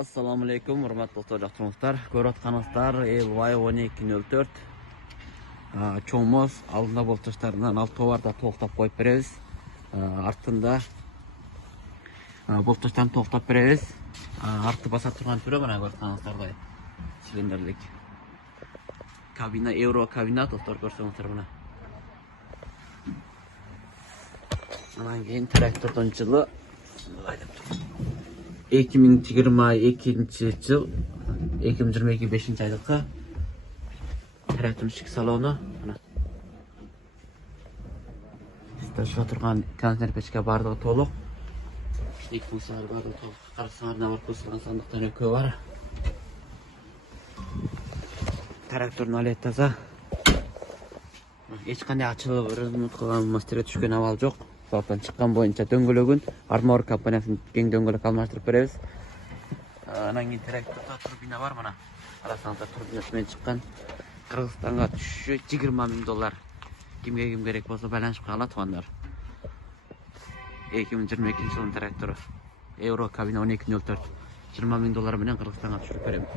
Assalamu alaikum, hurmatli dostlar. Көріп отқаныңыздар Elvay 1204 чоңмоз алдында болтыштарынан ал товарда тоқтап қойып береміз. Артында болтыштан тоқтап береміз. Арты баса тұрған түрі мына көріп отқаныңыздардай цилиндрлік кабина, евро кабина достар көрсеңіздер мына. Анан кейін трактордың жылы 2022 жыл 2022 айлыққа трактордың ішкі салоны шыға тұрған контейнер печке бардығы толық. Ішкі функциялар бардығы толық. Қарасаңарына бар қосылған сандықтан өкө бар. Трактордың алет таза. Ешқандай ачылып ұрынып қылған мастері түшкен авал жоқ. Соқтан шыққан бойынша дөңгөлөгін Армор компаниясын кең дөңгөлөк алмаштырып береміз. Анан кейін тракторда турбина бар мына. Қарасаңыздар турбинасымен шыққан. Қырғызстанға түші $20,000. Кімге кім керек болса байланышып қала туғандар. 2022 жылдың тракторы. Евро кабина 1204. $20,000 менен Қырғызстанға түшіріп беремін.